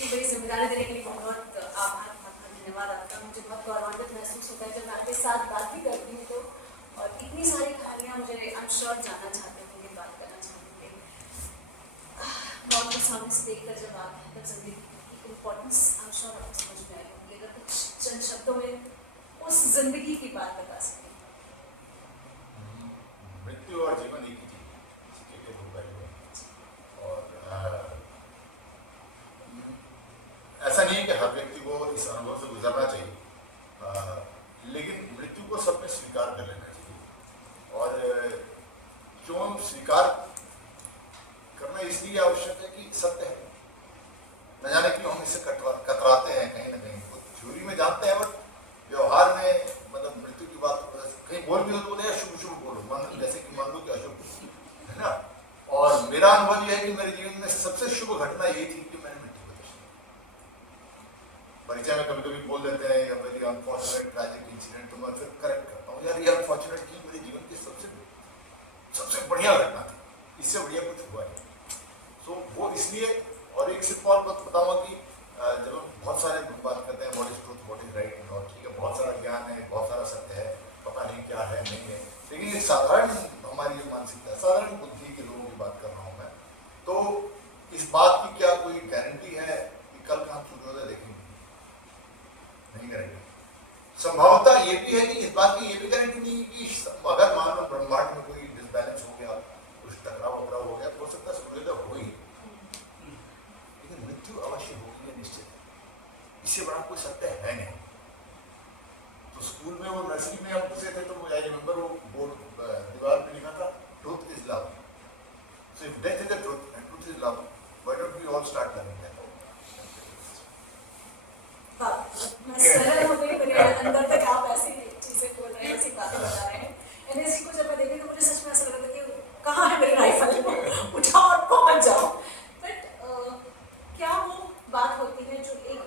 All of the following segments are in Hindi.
तो मेरी जिम्मेदारी देने के लिए बहुत बहुत आभार, बहुत धन्यवाद आपका। मुझे बहुत गौरवान्वित महसूस होता है जब मैं आपके साथ बात भी करती हूँ तो, और इतनी सारी कहानियाँ मुझे आई एम श्योर जानना चाहते होंगे, बात करना चाहते होंगे। मौत को सामने से देखकर जब आप तब जिंदगी की इम्पोर्टेंस आई एम श्योर आपको समझ में आई होगी। अगर कुछ चंद शब्दों में उस जिंदगी की बात बता सकें। मृत्यु और जीवन एक ही चीज, एक दो पहलू है। और ऐसा नहीं है कि हर व्यक्ति को इस अनुभव से गुजरना चाहिए, लेकिन मृत्यु को सब में स्वीकार कर लेना चाहिए। और क्यों स्वीकार करना इसलिए आवश्यक है कि सत्य है, न जाने क्यों हम इससे कतराते हैं कहीं ना कहीं। तो थ्योरी में जानते हैं बट व्यवहार में मतलब मृत्यु की बात कहीं बोल भी हो तो बोले शुभ शुभ बोलो, मन जैसे कि मान लो कि अशुभ है ना। और मेरा अनुभव यह है कि मेरे जीवन में सबसे शुभ घटना ये थी कि मैंने मृत्यु को दर्शन। परिचय में कभी कभी बोल देते हैं या वेरी अनफॉर्चुनेट ट्रैजिक इंसिडेंट, तो मैं फिर करेक्ट करता हूँ, यार ये अनफॉर्चुनेट थी मेरे जीवन की सबसे बढ़िया घटना थी, इससे बढ़िया कुछ हुआ नहीं। सो वो इसलिए। और एक सिर्फ और बात बताऊंगा कि जब हम बहुत सारे बात करते हैं what is truth what is right and all, ठीक है, बहुत सारा ज्ञान है, बहुत सारा सत्य है, पता नहीं क्या है नहीं है, लेकिन एक साधारण हमारी मानसिकता, साधारण बुद्धि के लोगों की बात कर रहा हूँ मैं। तो इस बात की क्या कोई गारंटी है कि कल का हम सूर्योदय देखेंगे? नहीं गारंटी। संभवतः ये भी है कि इस बात की ये भी गारंटी नहीं कि अगर मान लो ब्रह्मांड में कोई डिसबैलेंस हो गया, कुछ टकराव वकराव हो गया, तो हो सकता है सूर्योदय हो ही, लेकिन मृत्यु अवश्य होगी, निश्चित है। इससे बड़ा कोई सत्य है नहीं। तो स्कूल में वो नर्सरी में हम पूछे थे तो आई रिमेंबर वो बोर्ड दीवार पे लिखा था truth is love. So if death is the truth and truth is love, why don't we all start loving that? मैं सरल हो गई, मेरे अंदर तक आप ऐसी चीजें बोल रहे हैं, ऐसी बातें बता रहे हैं। एनएसजी को जब मैं देखी तो मुझे सच में ऐसा लग रहा था कि कहाँ है मेरी राइफल, उठाओ और पहुंच जाओ। बट क्या वो बात होती है जो एक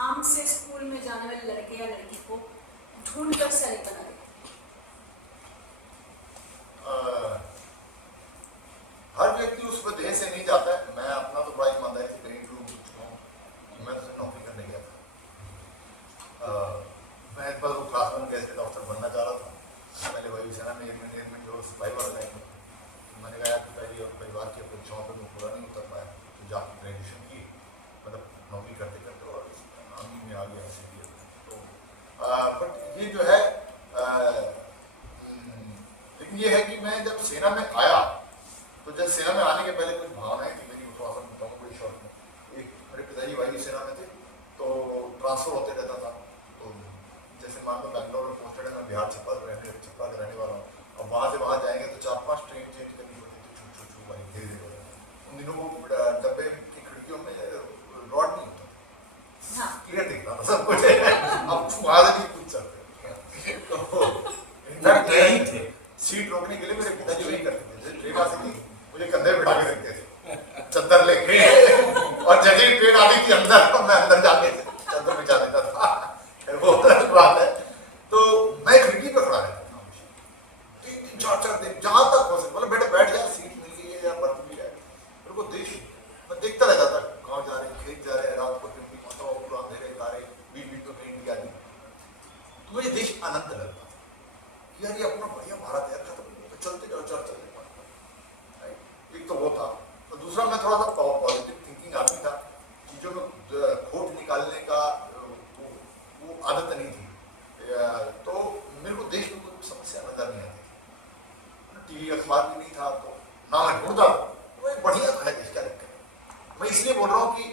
आम से स्कूल में जाने वाले लड़के या लड़की को ढूंढ कर सैनिक बना देती है? हर व्यक्ति उस प्रदेश से नहीं जाता है। मैं अपना तो बड़ा ईमानदारी से कहीं डूब चुका हूँ कि मैं तो नौकरी करने गया था। मैं एक बार वो क्लास वन गैस के डॉक्टर बनना चाह रहा था। पहले वायुसेना में एयरमैन जो सिपाही वाला लाइन में, मैंने कहा कि पहले और परिवार की अपेक्षाओं पर मैं पूरा नहीं उतर पाया, तो जाकर ग्रेजुएशन की, मतलब नौकरी करते करते, और आर्मी में आ गया इसलिए। तो बट ये जो है लेकिन ये है कि मैं जब सेना में आया तो जब सेना में आने के पहले कुछ भावनाएं थी मेरी, थोड़ा सा बताऊँ बड़ी शॉर्ट में। एक मेरे पिताजी वायु सेना में थे, तो ट्रांसफर होते रहता था। तो जैसे मान लो बैंगलोर में पोस्टेड है, मैं बिहार छपरा का रहने वाला हूँ, और वहाँ से वहाँ जाएंगे तो 4-5 ट्रेन चेंज करनी पड़ती थी, छू छू भाई धीरे धीरे। उन दिनों वो डब्बे की खिड़कियों में रॉड नहीं होता था, क्लियर दिख रहा था सब कुछ। अब वहाँ से भी कुछ चलते तो थे सीट रोकने के लिए मेरे पिताजी वही करते थे, ट्रेन आती थी मुझे कंधे पे बिठा के रखते थे चद्दर लेके, और जैसे ही ट्रेन आती थी अंदर, तो मैं अंदर जाके चद्दर बिछा देता था। वो बात है। तो मैं खिड़की पे खड़ा रहता था 3-4 दिन, जहां तक हो सके, मतलब बेटा बैठ जा, सीट मिल गई है या बर्थ मिल जाए। मेरे को मैं देखता रहता था, गाँव जा रहे, खेत जा रहे, रात को ड्यूटी पहुंचा, पूरा अंधेरे तारे, बीच बीच में इंडिया दी। तो मुझे देश आनंद लगता यार, ये अपना बढ़िया भारत है, खत्म तो चलते जाओ, चलते एक तो वो था। तो दूसरा मैं थोड़ा सा पॉजिटिव थिंकिंग आदमी था, चीजों में खोट निकालने का वो आदत नहीं थी। तो मेरे को देश में कोई समस्या नजर नहीं आती, टीवी अखबार भी नहीं था, तो ना मैं ढूंढता, वो एक बढ़िया है देश का दिक्कत। मैं इसलिए बोल रहा हूँ कि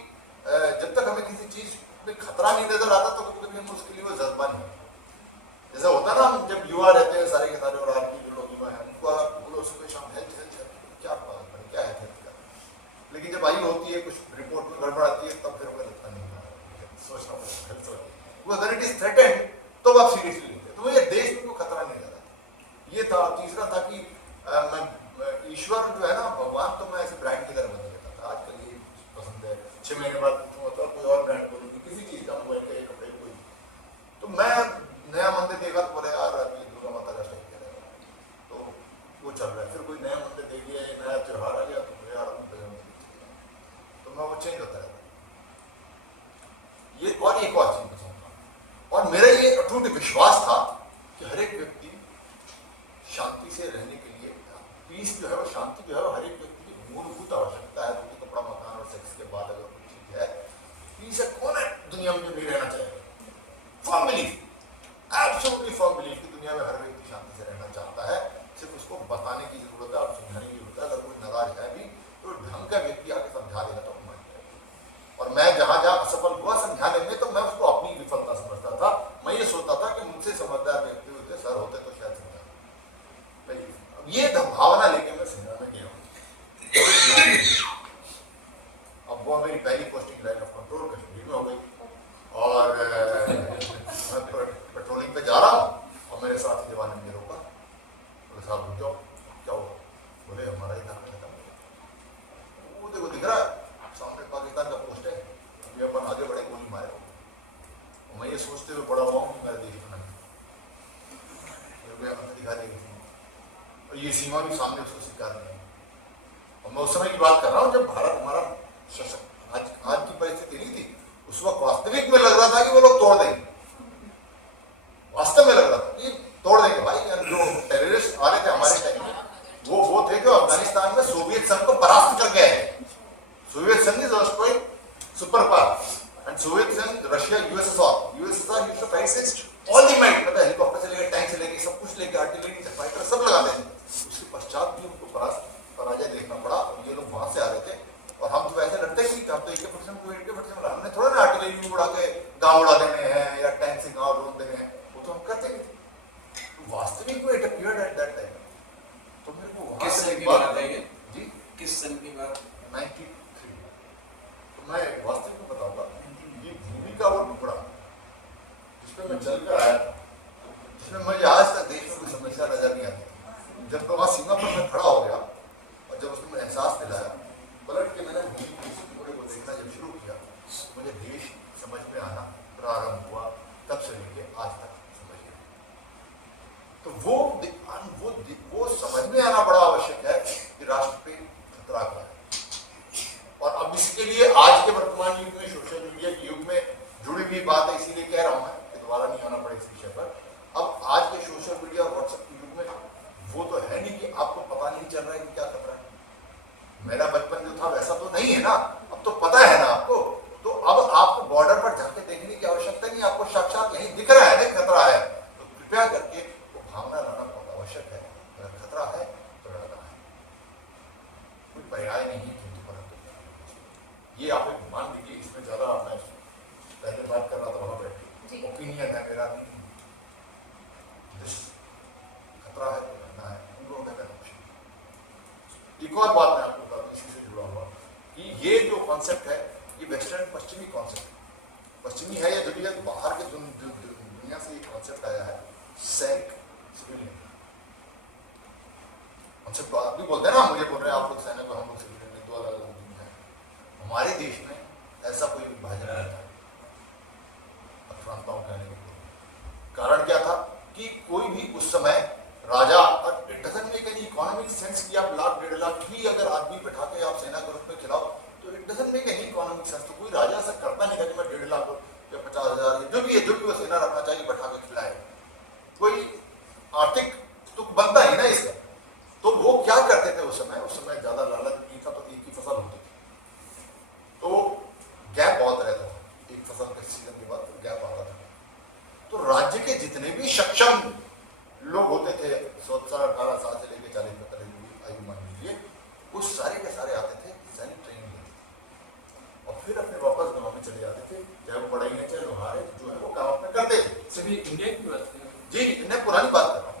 जब तक हमें किसी चीज में खतरा नहीं नजर आता तो कभी हम उसके लिए वो जज्बा नहीं होता। जैसा होता ना, हम जब युवा रहते हैं सारे के सारे, और आज भी जो लोग युवा हैं उनको बोलो सुबह शाम हेल्थ क्या क्या है हेल्थ का, लेकिन जब आयु होती है कुछ रिपोर्ट में गड़बड़ आती है तब फिर हमें लगता नहीं, सोचना हेल्थ वो अगर इट इज थ्रेटेंड तो आप सीरियसली लेते हैं। तो मुझे देश में कोई खतरा नहीं लगा, ये था। तीसरा था कि मैं ईश्वर जो है ना, भगवान, तो मैं ऐसे ब्रांड की तरह बदल देता था। आजकल ये पसंद है 6 महीने बाद पूछूंगा तो कोई और ब्रांड बोलूँगी, किसी चीज़ का, मोबाइल का, कपड़े कोई। तो मैं नया मंदिर देखा तो बोले यार अभी दुर्गा माता का स्टाइल करेगा, तो वो चल रहा है। फिर कोई नया मंदिर देख लिया, नया त्योहार आ गया तो यार तो मैं वो चेंज होता रहता। ये और एक और चीज बताऊंगा, और मेरा ये अटूट विश्वास था कि हर एक व्यक्ति शांति से रहने के लिए, पीस जो है वो, शांति जो है वो हर एक व्यक्ति की मूलभूत आवश्यकता है। रोटी कपड़ा मकान और सेक्स के बाद अगर कोई चीज है, पीस है, कौन है दुनिया में जो नहीं रहना चाहेगा? Firm belief, absolutely firm belief कि दुनिया में हर व्यक्ति शांति से रहना चाहता है। सिर्फ उसको बताने की जरूरत है और समझाने की जरूरत है। अगर कोई नाराज है भी तो ढंग का व्यक्ति आके समझा देगा तो मान जाएगा। और मैं जहां जहां असफल हुआ समझाने में, तो मैं उसको अपनी विफलता समझता था। मैं ये सोचता था कि मुझसे समझदार व्यक्ति होते, सर होते तो शायद समझा। अब ये भावना लेके मैं सेना में गया हूँ। अब वो मेरी पहली posting line of control Kashmir में हो गई, और मैं पेट्रोलिंग पे जा रहा हूँ और मेरे साथी जवान ने मुझे रोका, बोले साहब रुक जाओ, क्या हुआ? बोले हमारा ही नाम खत्म हो गया। वो देखो दिख रहा है सामने पाकिस्तान का पोस्ट है, अभी अपन आगे बढ़े गोली मारे। और मैं ये सोचते हुए बड़ा हुआ हूँ कि मेरा देश बना दिखा देगी, और ये सीमा भी सामने उसको स्वीकार नहीं। और मैं उस समय की बात कर रहा हूँ जब भारत हमारा सशक्त, आज की परिस्थिति नहीं थी। उस वक्त वास्तविक में लग रहा था कि वो लोग तोड़ देंगे, वास्तव में लग रहा था कि तोड़ देंगे भाई। जो टेररिस्ट आ रहे थे हमारे टाइम में, वो थे जो अफगानिस्तान में सोवियत संघ को परास्त कर गए। सोवियत संघ is Australia super power and Soviet संघ Russia USSR used to fight all the might, मतलब हेलीकॉप्टर से लेकर टैंक से लेकर सब कुछ लेकर आर्टिलरी फाइटर सब लगाते थे। उसके पश्चात भी उनको पराजय देखना पड़ा। ये लोग वहां से आ रहे थे और हम तो वैसे लड़ते ही हम तो AK-47 हमने थोड़ा ना आर्टिलरी उड़ा के गाँव उड़ा देने हैं या टैंक से गाँव रोक देने हैं, वो तो हम करते नहीं थे। वास्तविक में it appeared at that time. तो मेरे को वहां से एक बात जी, किस सन की बात? 93। तो मैं वास्तविक में बताऊंगा, ये भूमि का वो टुकड़ा जिसमें मैं चल कर आया था, जिसमें मुझे आज तक देश में कोई समस्या नजर नहीं आती। जब तो वहां सीमा पर मैं खड़ा हो गया और जब उसने मुझे एहसास दिलाया, पलट के मैंने भूमि के इस टुकड़े को देखना जब शुरू किया, मुझे देश समझ में आना प्रारंभ हुआ। तब से लेके आज तक समझ गया। तो वो समझ में आना बड़ा आवश्यक है कि राष्ट्र पे खतरा क्या है। और अब इसके लिए आज के वर्तमान युग में, सोशल मीडिया के युग में जुड़ी हुई बात है, इसीलिए कह रहा हूं मैं कि दोबारा नहीं आना पड़े इस विषय पर। अब आज के सोशल मीडिया और व्हाट्सएप के युग में वो तो है नहीं कि आपको पता नहीं चल रहा है कि क्या खतरा है। मेरा बचपन जो था वैसा तो नहीं है ना, अब तो पता है ना आपको। तो अब आपको बॉर्डर पर जाके देखने की आवश्यकता नहीं, आपको साक्षात यही दिख रहा है ना खतरा है। तो कृपया करके वो भावना लाना बहुत आवश्यक है। अगर खतरा है तो लड़ना है, कोई पर्याय नहीं है किंतु परंतु। ये आप एक मान लीजिए, इसमें ज्यादा मैं पहले बात कर रहा था वहां पे ओपिनियन है मेरा नहीं, खतरा है तो लड़ना है। एक और बात मैं आपको बता दूं इसी से जुड़ा हुआ कि ये जो कॉन्सेप्ट है ये वेस्टर्न पश्चिमी कॉन्सेप्ट, पश्चिमी है या दुनिया बाहर के दुनिया से ये कॉन्सेप्ट आया है। सैनिक सिविलियन कॉन्सेप्ट तो आप भी बोलते हैं ना, मुझे बोल रहे हैं आप लोग सैनिक और हम लोग सिविलियन, दो अलग अलग दुनिया है। हमारे देश में ऐसा कोई विभाजन नहीं था, अफरानताओं कहने को। कारण क्या था कि कोई भी उस समय राजा, और it doesn't make any economic sense कि आप लाख 1.5 लाख भी अगर आदमी बैठा के आप सेना के रूप में खिलाओ, तो it doesn't make any economic sense. तो कोई राजा ऐसा करता नहीं था कि मैं 1.5 लाख या 50,000 जो भी है, जो भी वो सेना रखना चाहिए बैठा के खिलाए। कोई आर्थिक तुक बनता ही ना इसका। तो वो क्या करते थे उस समय ज्यादा लालच नहीं था, तो एक ही फसल होती थी, तो गैप बहुत रहता था, एक फसल के सीजन के बाद गैप आता था। तो राज्य के जितने भी सक्षम लोग होते थे, 17-18 साल से लेकर 40 आयु मान लीजिए, वो सारे के सारे आते थे सैनिक ट्रेनिंग लेते और फिर अपने वापस गाँव में चले जाते थे, चाहे वो बढ़ई है चाहे लोहार है, जो है वो काम अपना करते थे। सभी इंडिया की बात है जी, मैं पुरानी बात कर रहा हूँ,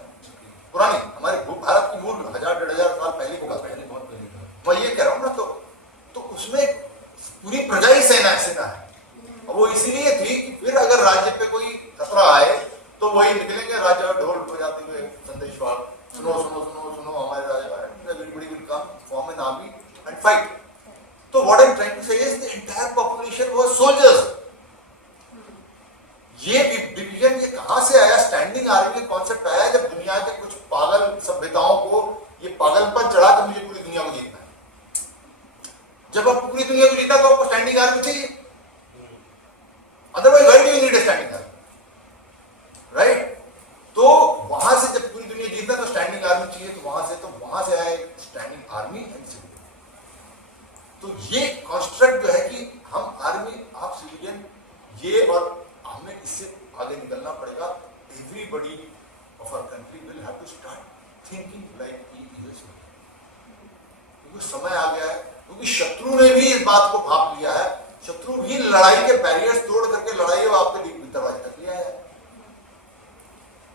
पुरानी हमारे भारत की मूल 1000-1500 साल पहले को बात, पहले बहुत पहले मैं ये कह रहा हूँ ना। तो उसमें पूरी प्रजा ही सेना है। और वो इसीलिए थी कि फिर अगर राज्य पे कोई खतरा आए तो वही निकलेंगे राजा ढोल बजाते हुए संदेशवार, सुनो सुनो सुनो सुनो हमारे राजा, everybody will come, form an army and fight. तो what I'm trying to say is the entire population was soldiers. ये डिवीजन ये कहां से आया? स्टैंडिंग आर्मी का कॉन्सेप्ट आया जब दुनिया के कुछ पागल सभ्यताओं को ये पागलपन चढ़ा कि मुझे पूरी दुनिया को जीतना है। जब आप पूरी दुनिया को जीता तो आपको स्टैंडिंग आर्मी चाहिए। तो ये कॉन्स्ट्रक्ट जो है कि हम आर्मी आप सिविलियन ये, और हमें इससे आगे निकलना पड़ेगा। Everybody of our country will have to start thinking like us. क्योंकि समय आ गया है, क्योंकि शत्रु ने भी इस बात को भाप लिया है। शत्रु भी लड़ाई के बैरियर्स तोड़ करके लड़ाई और आपके दरवाजे तक लिया है,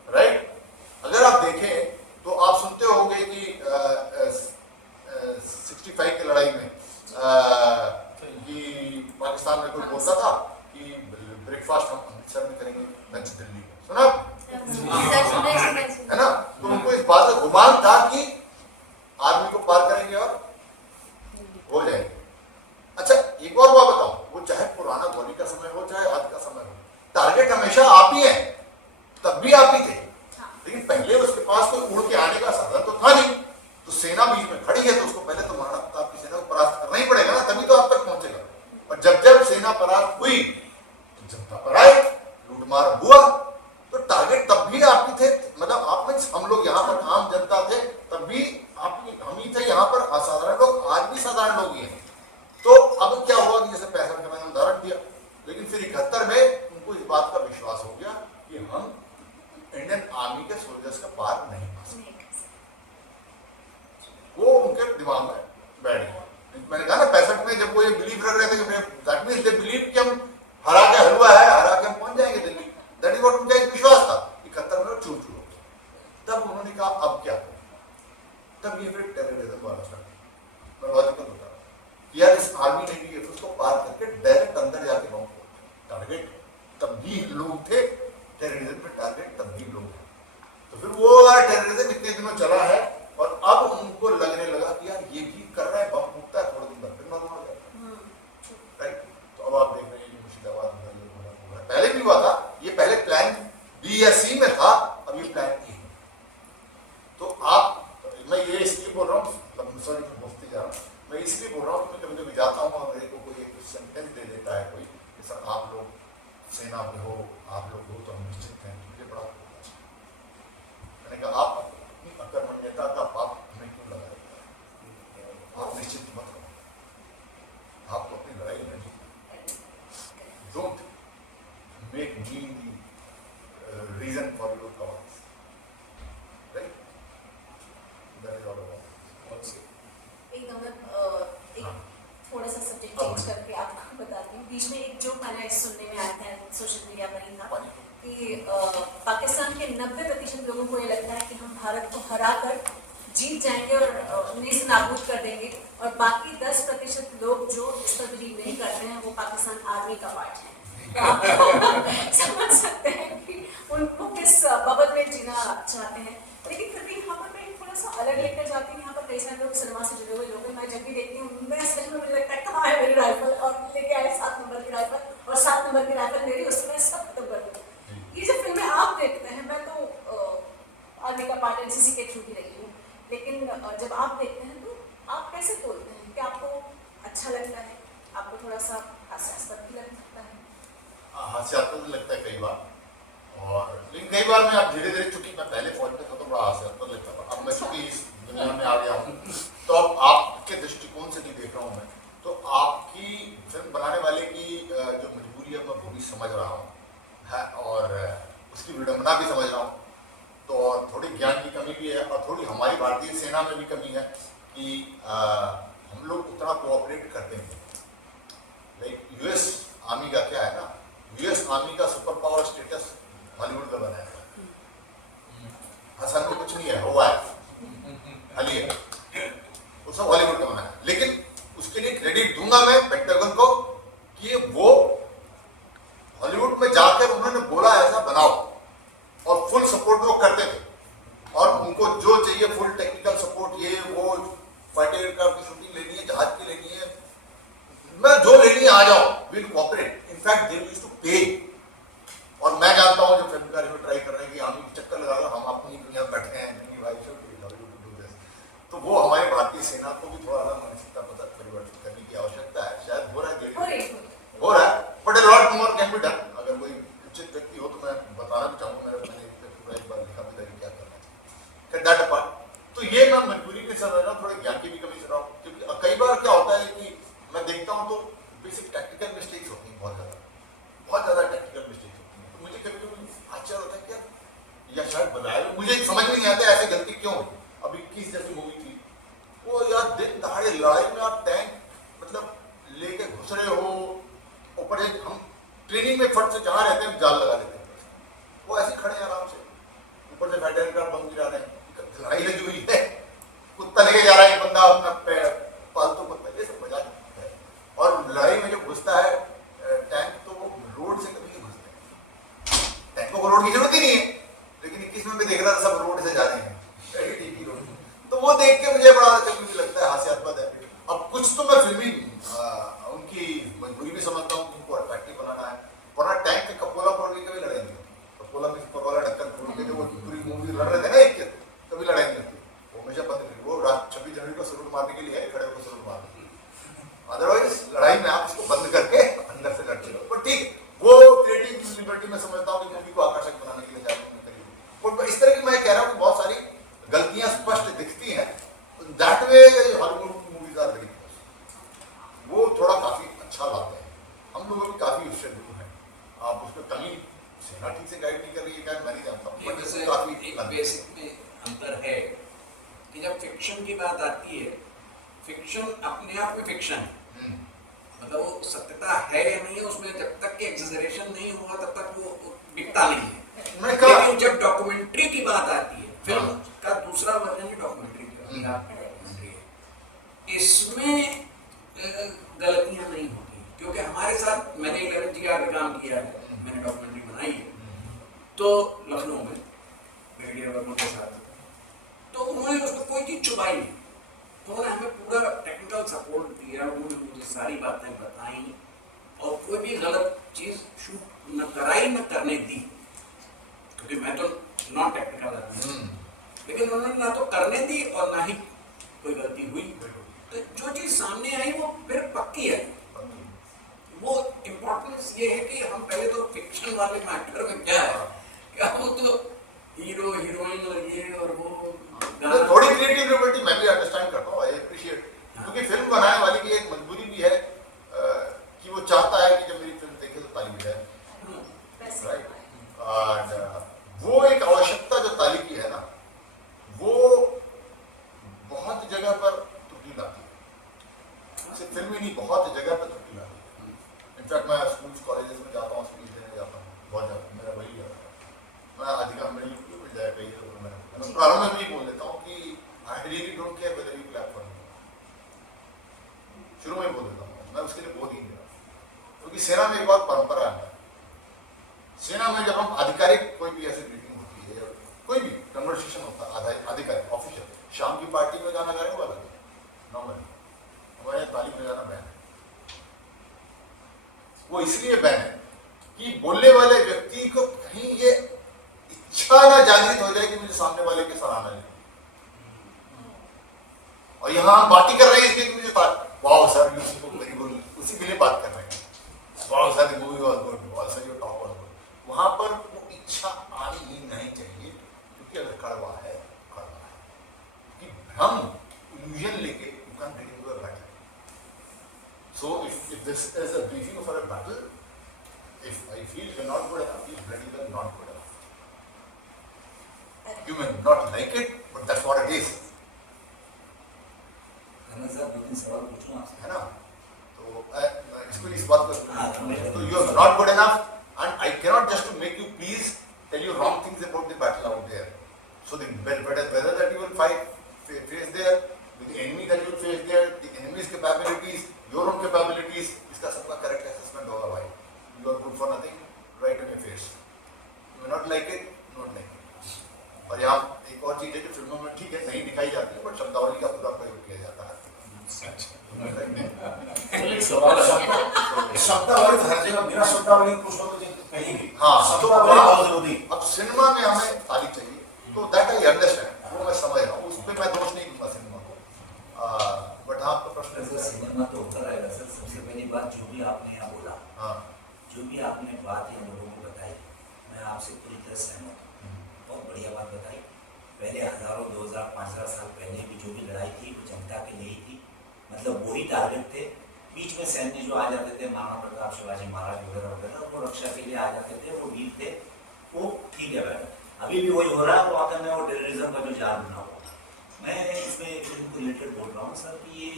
राइट। अगर आप देखें तो आप सुनते होंगे कि 65 की लड़ाई में कि पाकिस्तान में कोई बोलता था कि ब्रेकफास्ट हम अमृतसर में करेंगे, लंच दिल्ली में, सुना है ना। तो उनको इस बात का गुमान था कि आर्मी को पार करेंगे और हो जाएंगे। अच्छा एक और बात बताओ, वो चाहे पुराना धोनी का समय हो चाहे आज का समय हो, टारगेट हमेशा आप ही है, तब भी आप ही थे। लेकिन पहले उसके पास कोई उड़ के आने का साधन तो था नहीं, तो सेना बीच में खड़ी है तो उसको पहले तो मारना, तो आपकी सेना को परास्त करना ही पड़ेगा ना, तभी तो आप तक पहुंचेगा। और जब जब सेना परास्त हुई तो जनता पर आए, लूटमार हुआ, तो टारगेट तब भी आप ही थे। मतलब आप में हम लोग यहाँ पर आम जनता थे, तब भी आप हम ही थे यहाँ पर असाधारण लोग, आज भी साधारण लोग ही हैं। तो अब क्या हुआ कि जैसे 65 के मैंने उदाहरण दिया, लेकिन फिर 71 में उनको इस बात का विश्वास हो गया कि हम इंडियन आर्मी के सोल्जर्स का पार नहीं पा सकते। वो उनके दिमाग में बैठ गया। मैंने कहा ना 65 में जब वो ये बिलीव रख रहे थे कि दैट मींस दे बिलीव कि हम हरा के हलवा है, हरा के हम पहुंच जाएंगे दिल्ली, दैट इज व्हाट उनका एक विश्वास था। 71 में चूर चूर हो गया। तब उन्होंने कहा अब क्या करें, तब ये फिर टेररिज्म वाला स्टार्ट। मैं लॉजिकल बता रहा हूं, यार इस आर्मी ने भी उसको पार करके डायरेक्ट अंदर जाके बम फोड़। टारगेट तब भी लोग थे, टेररिज्म पे टारगेट तब भी लोग थे। तो फिर वो टेररिज्म इतने दिनों चला है और अब उनको लगने लगा कि यार ये भी कर रहा है, बम फूटता है, थोड़े दिन बाद फिर मालूम हो जाता है, राइट। तो अब आप देख रहे हैं कि मुर्शिदाबाद में पहले भी हुआ था, ये पहले प्लान बी या सी में था, अब ये प्लान ए है। तो आप, मैं ये इसलिए बोल रहा हूँ, सॉरी मैं बोलते जा रहा हूँ, मैं इसलिए बोल रहा हूँ कि कभी कभी जाता हूँ और मेरे को कोई एक सेंटेंस दे देता है कोई, सर आप लोग सेना में हो, आप लोग हो तो हम निश्चित हैं, मुझे बड़ा मैंने कहा आप अपनी अकर्मण्यता का पाप हमें क्यों लगा रहे हैं? आप निश्चित मत करो, आप तो अपनी लड़ाई में don't make me the reason for your cause, right. That is all about. एकदम एक थोड़ा सा सब्जेक्ट चेंज करके आपको बताती हूँ। बीच में एक जोक मैंने सुनने में आया था, सोशल मीडिया पर ही था कि पाकिस्तान के 90% लोगों को ये लगता है कि हम भारत को हरा कर जीत जाएंगे और नेस्त नाबूद कर देंगे, और बाकी 10% लोग जो इस पर बिलीव नहीं करते हैं वो पाकिस्तान आर्मी का पार्ट है। तो आप समझ सकते हैं कि उनको किस बबल में जीना चाहते हैं। लेकिन फिर भी यहाँ पर मैं थोड़ा सा अलग लेकर जाती हूँ। यहाँ पर कई सारे लोग सिनेमा से जुड़े हुए लोग हैं, मैं जब भी देखती हूँ मैं सच में मुझे लगता है कहाँ है मेरी राइफल, और लेके आए 7 नंबर की राइफल, और 7 नंबर की राइफल मेरी, उसमें सब खत्म कर दूँ। ये जो फिल्में आप देखते हैं, मैं तो आर्मी का पार्ट एनसीसी के थ्रू ही रही हूँ, लेकिन जब आप देखते हैं तो आप कैसे बोलते हैं कि आपको अच्छा लगता है, आपको थोड़ा सा हास्यास्पद भी लग सकता है? हास्यास्पद लगता है कई बार, और लेकिन कई बार मैं अब धीरे धीरे, चूंकि मैं पहले फौज में था तो बड़ा हास्यास्पद लगता था, अब मैं चूंकि इस दुनिया में आ गया हूँ तो अब आपके दृष्टिकोण से भी देख रहा हूँ मैं, तो आपकी फिल्म बनाने वाले की जो मजबूरी है मैं वो भी समझ रहा हूँ है, और उसकी विडंबना भी समझ रहा हूँ। तो थोड़ी ज्ञान की कमी भी है, और थोड़ी हमारी भारतीय सेना में भी कमी है कि हम लोग उतना कोऑपरेट करते हैं। लाइक यूएस आर्मी का क्या है ना, यूएस आर्मी का सुपर पावर स्टेटस हॉलीवुड का बनाया है, असल में कुछ नहीं है, हुआ है खाली है, वो सब हॉलीवुड का बनाया है। लेकिन उसके लिए क्रेडिट दूंगा मैं पेंटागन को कि वो हॉलीवुड में जाकर उन्होंने बोला ऐसा बनाओ, और फुल सपोर्ट वो करते थे, और उनको जो चाहिए फुल टेक्निकल सपोर्ट, ये वो फाइटर एयरक्राफ्ट की शूटिंग लेनी है, जहाज की लेनी है, मैं जो लेनी है आ जाओ, will cooperate. In fact they used to pay. और मैं जानता हूँ जो फिल्मकारी में ट्राई कर रहे हैं कि आर्मी की चक्कर लगा हम अपनी दुनिया में बैठे हैं, तो वो हमारे भारतीय सेना को भी थोड़ा सा मानसिकता परिवर्तित करने की आवश्यकता है। शायद हो रहा है, but a lot more can be done. अगर कोई उचित व्यक्ति हो तो मैं बताना भी चाहूँगा, मैंने एक बार लिखा भी था क्या करना चाहिए दैट अपार्ट। तो ये मैं मजबूरी के समझ रहा हूँ, थोड़े ज्ञान की भी कमी से रहा हूँ, क्योंकि कई बार क्या होता है कि देखता हूँ तो बेसिक टेक्निकल मिस्टेक्स होती हैं, बहुत ज़्यादा टेक्निकल मिस्टेक्स होती हैं। तो मुझे कभी कभी आश्चर्य होता है कि यार या शायद बनाए हुए, मुझे समझ में नहीं आता ऐसे गलती क्यों हुई। अब 21 जैसी मूवी थी, वो यार दिन दहाड़े लड़ाई में आप टैंक मतलब लेके घुस रहे हो, ऊपर एक हम ट्रेनिंग में फट से जहाँ रहते हैं जाल लगा लेते हैं, वो ऐसे खड़े हैं आराम से, ऊपर से फाइटर एयरक्राफ्ट बम गिरा रहे हैं, लड़ाई लगी हुई है, कुत्ता लेके जा रहा है एक बंदा अपना पालतू कुत्ता, ये सब मजा है। और लड़ाई में जो घुसता है टैंक, तो वो रोड से कभी नहीं घुसते हैं, टैंकों को रोड की जरूरत ही नहीं है, लेकिन 21 में देख रहा था सब रोड से जा रहे हैं, तो वो देख के मुझे बड़ा मुझे लगता है हास्यास्पद है। अब कुछ तो मैं फिल्मी उनकी मजबूरी भी समझता हूँ, उनको अट्रैक्टिव बनाना है, वरना टैंक के कपोला फोड़ के कभी लड़ाई नहीं होती, कपोला में ऊपर वाला ढक्कन खोल के जो वो पूरी मूवी लड़ रहे थे ना एक के, कभी लड़ाई नहीं होती, वो हमेशा बंद, वो 26 जनवरी को सलूट मारने के लिए है, खड़े होकर सलूट मारने के लिए, अदरवाइज लड़ाई में आप इसको बंद करके अंदर से लड़ते रहो। पर ठीक, वो क्रिएटिव लिबर्टी में समझता हूँ कि मूवी को आकर्षक बनाने के लिए जाने करी, और इस तरह की मैं कह रहा हूँ कि बहुत सारी गलतियां स्पष्ट दिखती हैं, that way Hollywood movies are very, वो थोड़ा काफी अच्छा लाते हैं, हम लोग भी काफी उससे दूर हैं। आप उसको कहीं सेना ठीक से गाइड नहीं कर रही है, क्या मैं नहीं जानता हूँ, बट इससे काफी एक बेसिक में अंतर है कि जब फिक्शन की बात आती है, फिक्शन अपने आप में फिक्शन है, मतलब वो सत्यता है या नहीं है, उसमें जब तक कि एक्सेजरेशन नहीं हुआ तब तक वो बिकता नहीं है। लेकिन जब डॉक्यूमेंट्री की बात आती है, फिल्म का दूसरा वर्जन ही डॉक्यूमेंट्री का डॉक्यूमेंट्री है, इसमें गलतियां नहीं होती, क्योंकि हमारे साथ मैंने 11 GR का काम किया है, मैंने डॉक्यूमेंट्री बनाई है, तो लखनऊ में ब्रिगेडियर वर्मा के साथ, तो उन्होंने उसमें कोई चीज छुपाई नहीं, उन्होंने हमें पूरा टेक्निकल सपोर्ट दिया, उन्होंने मुझे सारी बातें बताई, और कोई भी गलत चीज शूट न कराई न करने दी, क्योंकि मैं तो नॉन टेक्निकल आदमी, लेकिन उन्होंने ना तो करने दी और ना ही कोई गलती हुई, तो जो चीज सामने आई वो फिर पक्की है। वो इम्पोर्टेंस ये है कि हम पहले तो फिक्शन वाले मैटर में क्या है, क्या वो तो हीरो हीरोइन और ये और वो थोड़ी क्रिएटिव लिबर्टी मैं भी अंडरस्टैंड करता हूँ, आई एप्रिशिएट, क्योंकि फिल्म बनाने वाले की एक मजबूरी भी है कि वो चाहता है कि जब मेरी फिल्म देखे तो ताली बजाए, राइट, और वो एक आवश्यकता जो ताली की है ना, वो बहुत जगह पर त्रुटि लाती है, सिर्फ फिल्म ही नहीं, बहुत जगह पर त्रुटि लाती है। इनफैक्ट मैं स्कूल्स कॉलेजेस में जाता हूँ, स्पीच देने जाता हूँ, बहुत ज़्यादा मेरा वही है, मैं अधिकार मेरी मिल जाए कहीं तो मैं प्रारंभ में भी बोल देता हूँ कि I really don't care whether you clap for me, शुरू में बोल देता हूँ, मैं उसके लिए बोल ही नहीं रहा, क्योंकि सेना में एक बात परंपरा है, सेना में जब हम आधिकारिक कोई भी ऐसी मीटिंग होती है, कोई भी कन्वर्सेशन होता है आधिकारिक ऑफिशियल, शाम की पार्टी में गाना गाने वाला नॉर्मली, हमारे यहाँ ताली में गाना बैन है, वो इसलिए बैन है कि बोलने वाले व्यक्ति को कहीं ये इच्छा ना जागृत हो जाए कि मुझे सामने वाले के सराहना ले, और यहाँ हम बात ही कर रहे हैं इसलिए कि मुझे wow sir you very good, उसी के लिए बात कर रहे हैं, wow sir the movie was good, wow sir your talk was good, वहां पर वो इच्छा आनी ही नहीं चाहिए, क्योंकि अगर कड़वा है कि हम इल्यूजन लेके you can get into a battle, so if this is a briefing for a battle, if I feel you're not good enough, you're bloody well not good enough. You may not like it, but that's what it is. है ना? तो इसको इस बात को तो you are not good enough, and I cannot just to make you please tell you wrong things about the battle out there. So the whether that you will face there, with the enemy that you will face there, the enemy's capabilities, your own capabilities, इसका सबका correct assessment होगा भाई. You are good for nothing, right in your face. You may not like it, not like it. और यहाँ एक और चीज है कि फिल्मों में ठीक है नहीं दिखाई जाती है, बट शब्दावली का पूरा प्रयोग किया जाता है। शब्दावली हर जगह बिना शब्दावली कुछ लोग कहीं भी, हाँ, शब्दावली बहुत जरूरी। अब सिनेमा में हमें ताली चाहिए, तो दैट आई अंडरस्टैंड, वो मैं समझ रहा हूँ, उस पर मैं दोष नहीं दूंगा सिनेमा को, बट हाँ तो प्रश्न सिनेमा तो होता रहेगा सर। सबसे पहली बात जो भी आपने यहाँ बोला, हाँ, जो भी आपने बात इन लोगों को बताई, मैं आपसे पूरी तरह सहमत हूँ। बहुत बढ़िया बात बताई। पहले हज़ारों 2000 5000 साल पहले भी जो भी लड़ाई थी वो जनता के लिए ही थी, मतलब वही टारगेट थे बीच में सैन्य जो आ जाते थे, महाराणा प्रताप, शिवाजी महाराज वगैरह वगैरह, वो रक्षा के लिए आ जाते थे, वो वीर थे, वो ठीक है बैठा। अभी भी वही हो रहा है, वाकई में वो टेररिज्म का जो जाल बना हुआ। मैं इसमें फिल्म रिलेटेड बोल रहा हूँ सर कि ये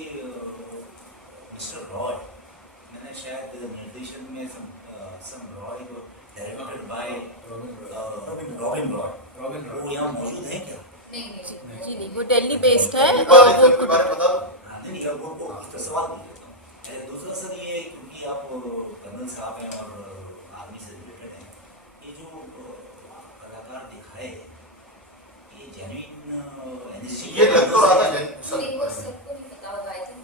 मिस्टर रॉय, मैंने शायद निर्देशन में सम रॉय को डायरेक्टेड बाय रॉबिन रॉय, वो यहाँ मौजूद है क्या? नहीं जी नहीं, वो दिल्ली बेस्ड है। एक बार इस फिल्म के बारे में बता दो। नहीं, अब वो इस पर सवाल पूछ लेता हूँ। दूसरा सर ये, क्योंकि आप कर्नल साहब हैं और आर्मी से रिलेटेड हैं, ये जो कलाकार दिखाए, ये जेन्युइन एनर्जी, ये लग तो रहा था नहीं, वो सबको नहीं पता होगा, I think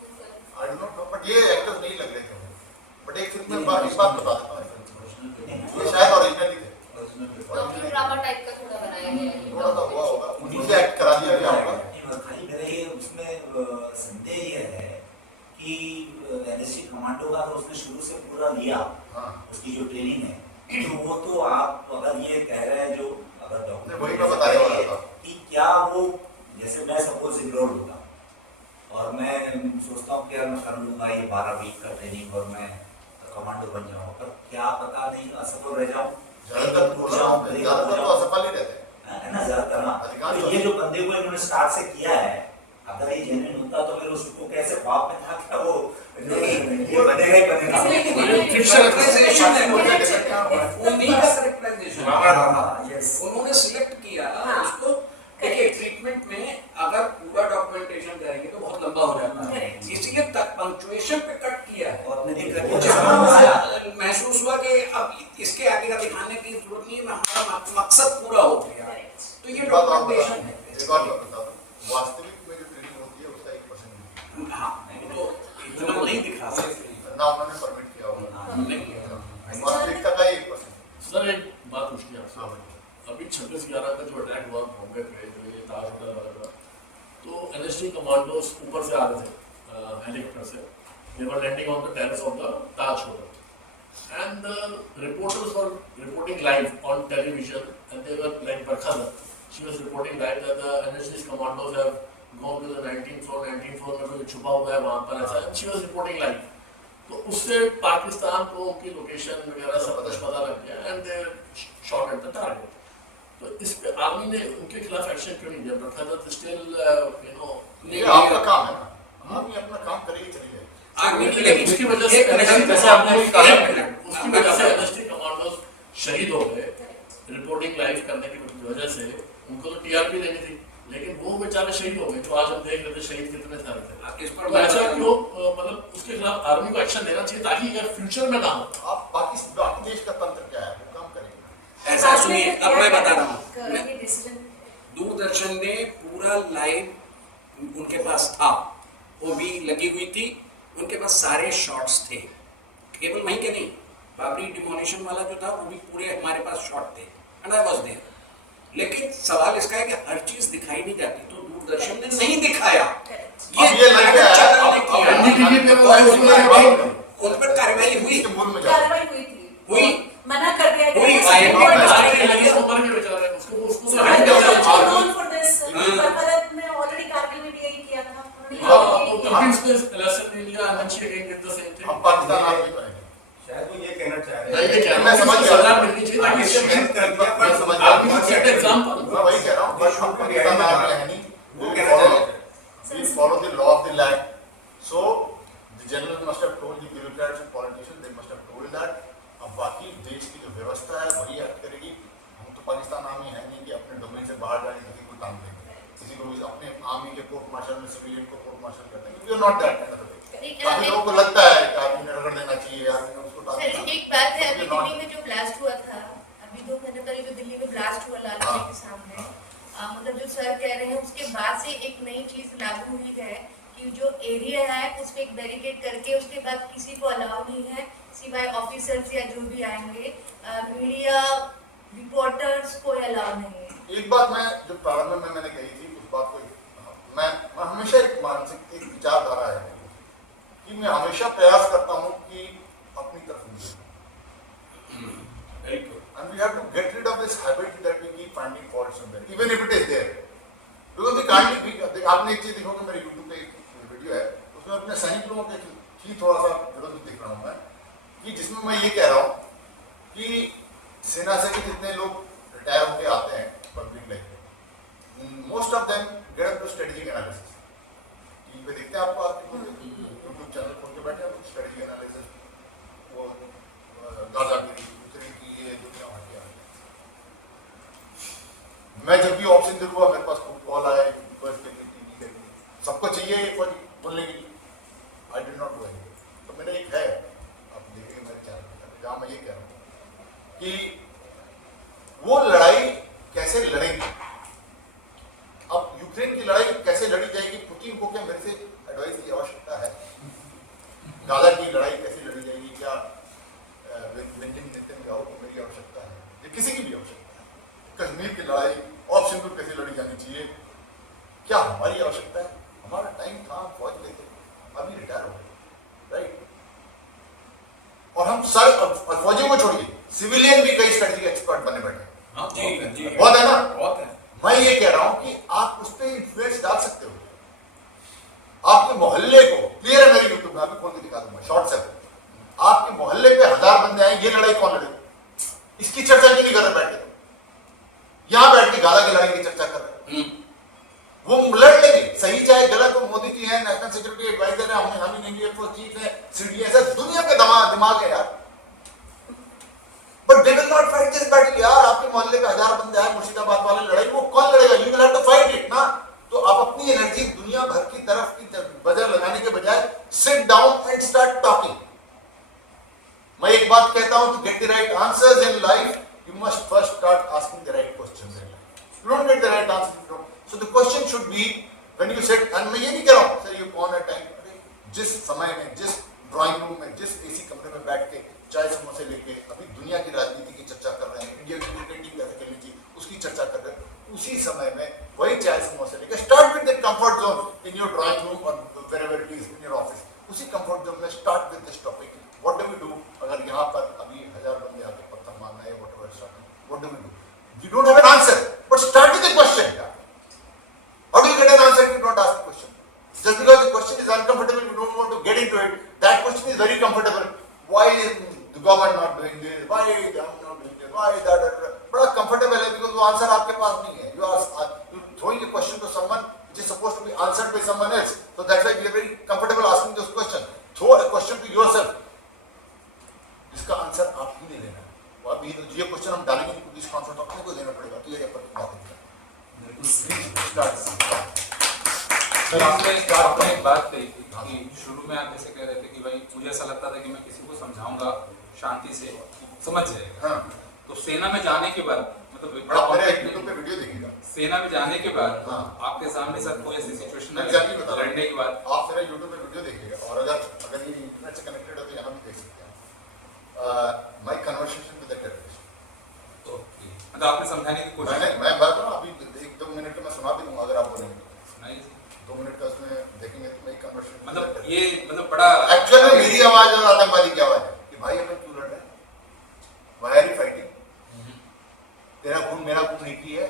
I don't know, but ये एक्टर्स नहीं लग रहे थे। बट एक फिल्म में एक बात बता देता हूँ, ये शायद ओरिजिनल ही थे, ड्रामा टाइप का थोड़ा बनाया गया है। थोड़ा सा हुआ होगा, उन्हीं से एक्ट करा दिया गया होगा। खाली मेरा ये उसमें संदेह ये है कि एनएसजी कमांडो का तो उसने शुरू से पूरा लिया, हाँ। उसकी जो ट्रेनिंग है, तो वो तो आप अगर ये कह रहे हैं जो अगर नहीं, वही मैं बताने वाला था कि क्या वो, जैसे मैं सपोज इग्नोर होता और मैं सोचता हूँ कि यार मैं कर लूँगा ये 12 वीक का ट्रेनिंग और मैं कमांडो बन जाऊँ, पर क्या पता नहीं असफल रह जाऊँ, ज्यादातर तो असफल ही रहते हैं, है ना, ज्यादातर ना। अधिकांश तो ये जो बंदे को इन्होंने स्टार्ट से किया है, अगर ये जेन्युइन होता तो फिर उसको कैसे ख्वाब में था क्या वो ये बनेगा ही बनेगा। उन्हीं का characterization है। यस, उन्होंने सिलेक्ट किया हाँ। उसको। देखिए ट्रीटमेंट में अगर पूरा डॉक्यूमेंटेशन करेंगे तो बहुत लंबा हो जाता है, Correct. इसीलिए पंक्चुएशन पे कट किया है। और मैंने देखा वो कि जहाँ मुझे महसूस हुआ कि अब इसके आगे का दिखाने की जरूरत नहीं है, हमारा मकसद पूरा हो गया, तो ये एक बात और डॉक्यूमेंटेशन बता- है। एक बात और बता दूं, वास्तविक में जो ट्रेनिंग होती है उसका 1% हाँ, तो इतना नहीं दिखा सकते, ना उन्होंने परमिट किया होगा, नहीं किया। वास्तविकता का 1%। सर एक बात पूछनी है आपसे। हाँ भाई। अभी 26/11 का जो अटैक हुआ बॉम्बे पे, जो ये ताज होटल वाला था, तो एनएसजी कमांडोज ऊपर से आ रहे थे हेलीकॉप्टर से, they were landing on the terrace of the Taj hotel and the reporters were reporting live on television and they were like Barkha, she was reporting live that the NSG commandos have gone to the 19th floor में कोई छुपा हुआ है वहां पर, ऐसा शी वाज रिपोर्टिंग लाइव। तो उससे पाकिस्तान को की लोकेशन वगैरह सब कुछ पता लग गया and they shot at the target. तो इस पे आर्मी ने उनके खिलाफ एक्शन क्यों नहीं लिया? बट स्टिल यू नो, ये आपका काम है ना, आर्मी अपना काम करेगी, चली जाएगी। आर्मी की लेकिन उसकी वजह से एक मिनट, NSG जैसे आपने भी कहा, उसकी वजह से एनएसजी कमांडोज शहीद हो गए रिपोर्टिंग लाइव करने की वजह से। उनको तो टीआरपी लेनी थी, लेकिन वो बेचारे शहीद हो गए। जो आज हम देख रहे थे शहीद कितने सारे थे, इस पर तो ऐसा क्यों मतलब उसके खिलाफ आर्मी को एक्शन लेना चाहिए ताकि ये फ्यूचर में ना हो। आप बाकी देश का तंत्र क्या है, वो काम करेंगे। ऐसा सुनिए, अब मैं बता रहा हूँ, ये डिसीजन दूरदर्शन ने पूरा लाइव उनके पास था, वो भी लगी हुई थी, उनके पास सारे शॉट्स थे, केवल वहीं के नहीं, बाबरी डिमोलिशन वाला जो था वो भी पूरे हमारे पास शॉट थे, एंड आई वाज देयर। लेकिन सवाल इसका है कि हर चीज दिखाई नहीं जाती, तो दूरदर्शन ने नहीं दिखाया। अब ये लग गया है, उन पर कार्रवाई हुई, इसके मूल में जाओ। कार्रवाई हुई थी, हुई, मना कर दिया गया हुई, है। आई एम नॉट Supreme लगे Court- उम्र के बेचारे उसको उसको So, तो I हैंड was कर also known for this. Bharat में already कारगिल में भी यही किया था। उन्होंने यही किया। फिलीपींस लेसन नहीं लिया and she again did the same thing. हम पाकिस्तान आर्मी करेंगे। शायद वो ये कहना चाह रहे नहीं, हैं ये कह रहा मैं हूं समझ कि गया। सजा मिलनी चाहिए ताकि इससे मेहनत कर दिया, मैं पर समझ आर्मी गया। को सेट एग्जांपल। मैं वही कह रहा हूँ, बट हम पाकिस्तान आर्मी है नहीं, वो कहना चाह रहे हैं। we follow the law of the land. So the general must have told the bureaucrats and politicians, they must have told that. अब बाकी देश की जो व्यवस्था है वही एक्ट करेगी। हम तो पाकिस्तान आर्मी है नहीं कि अपने डोमेन से बाहर जाने किसी को टांग देंगे, किसी को भी अपने आर्मी के कोर्ट मार्शल में सिविलियन को कोर्ट मार्शल करते हैं। We are not that kind of thing. काफी लोगों को लगता है कि आर्मी ने रगड़ देना चाहिए, आर्मी ने उसको टांग सर देना। एक बात है, अभी We are not- दिल्ली में जो ब्लास्ट हुआ था, अभी 2 महीने पहले जो दिल्ली में ब्लास्ट हुआ लाल किले के सामने, मतलब जो सर कह रहे हैं उसके बाद से एक नई चीज लागू हुई है कि जो एरिया है उस पे एक बैरिकेड करके उसके बाद किसी को अलाउ नहीं है सिवाय ऑफिसर्स या जो भी आएंगे, मीडिया रिपोर्टर्स को अलाउ नहीं है। एक बात मैं जो प्रारंभ में मैंने कही थी उस बात को मैं हमेशा एक मानसिक एक विचारधारा है कि मैं हमेशा प्रयास करता हूँ कि अपनी तरफ मुझे very good. and we have to get rid of this habit that we keep finding fault somewhere even if it is there because we can't be आपने एक चीज देखोगे मेरे YouTube पे एक वीडियो है उसमें अपने सैनिक लोगों के ही थोड़ा थोड़ा सा विरोध दिख रहा हूँ मैं, कि जिसमें मैं ये कह रहा हूँ कि सेना से भी जितने लोग रिटायर होके आते हैं पब्लिक लाइफ में, most of them get up to strategic analysis. TV पे देखते हैं आपको, आपके यूट्यूब चैनल खोल के बैठे हैं, स्ट्रेटेजिक एनालिसिस, वो दादागिरी दूसरे की ये दुनिया भर की। मैं जब भी ऑप्शन हुआ मेरे पास खूब कॉल आया, टीवी के लिए सबको चाहिए बोलने के लिए, I did not do any. तो मैंने एक है, आप देखेंगे मेरे चैनल पे, जहाँ मैं ये कह रहा हूँ कि वो लड़ाई कैसे लड़ेंगे। अब यूक्रेन की लड़ाई कैसे लड़ी जाएगी, पुतिन को क्या मेरे से एडवाइस की आवश्यकता है? गाजा की लड़ाई कैसे लड़ी जाएगी, क्या बेंजामिन नेतन्याहू को मेरी आवश्यकता है, या किसी की भी आवश्यकता है? कश्मीर की लड़ाई ऑप्शन को कैसे लड़ी जानी चाहिए, क्या हमारी आवश्यकता है? हमारा टाइम था, हम फौज लेते, अभी रिटायर हो गए, राइट? और हम फौजियों को छोड़िए, सिविलियन भी कई स्ट्रेटेजिक एक्सपर्ट बने बैठे, बहुत है ना? बहुत है। मैं ये कह रहा हूं कि आप उस पर इन्फ्लुएंस डाल सकते हो। आपके मोहल्ले को, क्लियर है मेरी यूट्यूब में, अभी खोल के दिखा दूंगा शॉर्ट से, आपके मोहल्ले पे 1000 बंदे आए, ये लड़ाई कौन लड़े? इसकी चर्चा क्यों नहीं कर रहे बैठ के? यहां बैठ के गाला की लड़ाई की चर्चा कर रहे हैं। वो लड़ लेंगे, सही चाहे गलत हो, मोदी जी है, नेशनल सिक्योरिटी एडवाइजर है, हम इंडिया फोर्स चीफ है, सीडीएस है, दुनिया के दिमाग है यार, but they will not fight this battle. यार आपके मोहल्ले पे 1000 बंदे आए, मुर्शिदाबाद वाले लड़ाई, वो कौन लड़ेगा? You will have to fight it ना। तो आप अपनी एनर्जी दुनिया भर की तरफ की वजह लगाने के बजाय sit down and start talking. मैं एक बात कहता हूं, to get the right answers in life you must first start asking the right questions in life. You don't get the right answer, so the question should be when you set, and मैं ये नहीं कह रहा हूं सर ये कौन है टाइम, जिस समय में, जिस ड्राइंग रूम में, जिस एसी कमरे में बैठ के चाय समोसे लेके अभी दुनिया की राजनीति की चर्चा कर रहे हैं, इंडिया की क्रिकेट टीम कैसे खेलनी चाहिए उसकी चर्चा कर रहे हैं, उसी समय में वही चाय समोसे लेके start with the comfort zone in your drawing room और wherever it is in your office, उसी कंफर्ट जोन में start with this topic. What do we do अगर यहाँ पर अभी 1000 बंदे आके पत्थर मारना है, what do we do? You don't have an answer, but start with the question. How do you get an answer if you don't ask the question? Just because the question is uncomfortable, you don't want to get into it. That question is very comfortable. Why is the government not doing this? Why is the government not doing this? Why is that? बड़ा comfortable है because वो answer आपके पास नहीं है. You are throwing a question to someone which is supposed to be answered by someone else. So that's why we are very comfortable asking those questions. Throw a question to yourself. इसका आंसर आप ही नहीं देना. वो अभी ये क्वेश्चन हम डालेंगे पुलिस कॉन्फ्रेंस अपने को देना पड़ेगा. तो ये बात है. सर आपने एक बात कही थी कि शुरू में आप जैसे कह रहे थे कि भाई मुझे ऐसा लगता था कि मैं किसी को समझाऊंगा शांति से समझ जाएगा। हाँ. तो सेना में जाने के बाद मतलब आप मेरे यूट्यूब पे वीडियो देखिएगा। सेना में जाने के बाद हाँ. आपके सामने सर कोई ऐसी सिचुएशन है लड़ने के बाद आप मेरा यूट्यूब पे वीडियो देखिएगा और अगर ये इंटरनेट से कनेक्टेड है तो यहाँ भी देख सकते हैं my conversation with the terrorist. तो मतलब आपने समझाने की कोशिश मैं बात करूँ अभी 1-2 मिनट में सुना भी दूंगा अगर आप बोलेंगे तो। सुनाइए। 2 मिनट का उसमें देखेंगे तो मेरी कन्वर्सेशन मतलब ये मतलब बड़ा एक्चुअल में मेरी आवाज और आतंकवादी की आवाज है कि भाई अपन क्यों लड़ रहे हैं, व्हाई आर यू फाइटिंग, तेरा खून मेरा खून एक ही है।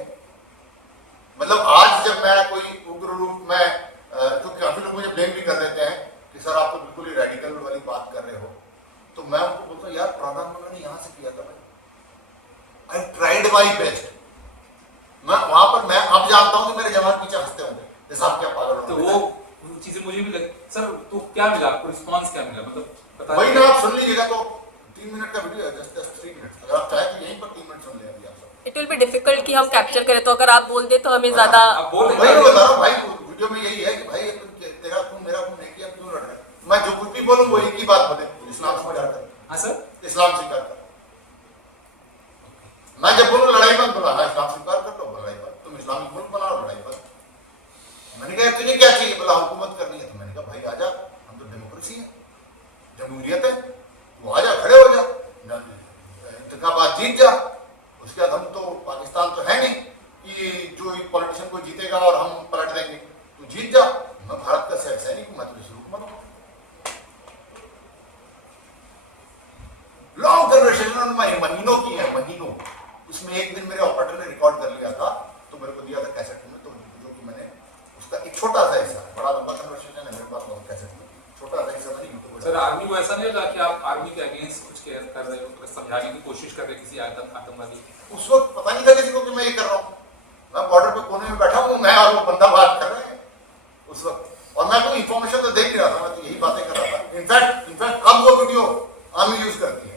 मतलब आज जब मैं कोई उग्र रूप में तो काफी लोग मुझे ब्लेम भी कर देते हैं कि सर आप तो बिल्कुल ही रेडिकल वाली बात कर रहे हो, तो मैं उनको बोलता हूँ यार प्रधानमंत्री ने यहाँ से किया था भाई, आई ट्राइड माई बेस्ट। मैं वहां पर मैं अब जानता हूँ कि मेरे जवान पीछे हंसते होंगे साहब क्या पागल तो वो चीजें मुझे भी लगी। सर तो क्या मिला आपको, रिस्पांस क्या मिला मतलब वही ना आप सुन लीजिएगा। तो 3 मिनट का वीडियो है, जस्ट 3 मिनट, अगर आप चाहे तो यहीं पर 3 मिनट सुन ले अभी आप सब। इट विल बी डिफिकल्ट कि हम कैप्चर करें, तो अगर आप बोल दे तो हमें ज्यादा वही मैं बता रहा हूँ भाई, वीडियो में यही है कि भाई तेरा खून मेरा खून एक ही, हम क्यों लड़ रहे हैं। मैं जो कुछ भी बोलूँ वो एक ही बात बोले, इस्लाम स्वीकार कर। हाँ सर इस्लाम स्वीकार कर। मैं जब बोलूँ लड़ाई बंद, बोला हाँ इस्लाम स्वीकार कर लो, लड़ाई बंद, तुम इस्लामिक मुल्क बनाओ, लड़ाई बंद। मैंने कहा तुझे क्या चाहिए, बोला हुकूमत करनी है। तो मैंने कहा भाई आजा, हम तो डेमोक्रेसी है, जमहूरियत है, वो आजा, खड़े हो जा, इंतखाबात जीत जा। उसके बाद हम तो पाकिस्तान तो है नहीं कि जो पॉलिटिशियन को जीतेगा और हम पलट देंगे, तो जीत जा। मैं भारत का सैनिक हूं, मैं तुझे हुकूमत हूं। लॉन्ग कन्वर्सेशन महीनों की है, महीनों। उसमें एक दिन मेरे ऑपरेटर ने रिकॉर्ड कर लिया था, तो मेरे को दिया था कैसेट में, तो जो कि मैंने उसका एक छोटा सा हिस्सा, बड़ा लंबा कन्वर्सेशन है मेरे पास बहुत कैसेट में, छोटा सा हिस्सा मैंने यूट्यूब पर। सर आर्मी को ऐसा नहीं लगा कि आप आर्मी के अगेंस्ट कुछ कर रहे हो, समझाने की कोशिश कर रहे हैं किसी आतंकवादी? उस वक्त पता नहीं था किसी को कि मैं ये कर रहा हूँ। मैं बॉर्डर पे कोने में बैठा हूँ, मैं और वो बंदा बात कर रहे हैं उस वक्त, और मैं तो इंफॉर्मेशन तो दे नहीं रहा था, मैं तो यही बातें कर रहा था। इनफैक्ट अब वो वीडियो आर्मी यूज करती है,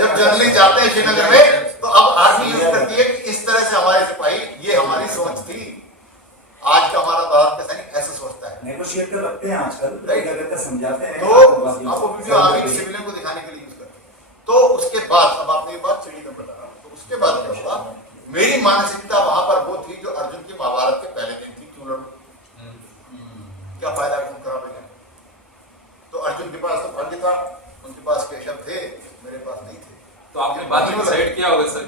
जब जर्नलिस्ट जाते हैं श्रीनगर में तो अब आर्मी यूज करती है कि इस तरह से हमारे सिपाही, ये हमारी सोच थी, आज का हमारा भारत का सैनिक ऐसे सोचता है। नेगोशिएट कर रखते हैं आजकल, कई जगह पे समझाते हैं। तो आपको वीडियो आर्मी सिविलियन को दिखाने के लिए यूज करते हैं। तो उसके बाद, अब आपने ये बात चिड़ी में बता रहा, तो उसके बाद क्या हुआ, मेरी मानसिकता वहां पर वो थी जो अर्जुन की महाभारत के पहले दिन थी, क्यों लड़ूं, क्या फायदा खून खराब है। तो अर्जुन के पास तो भाग्य था, उनके पास केशव थे, मेरे पास नहीं थे। तो आपने बाद में डिसाइड किया होगा सर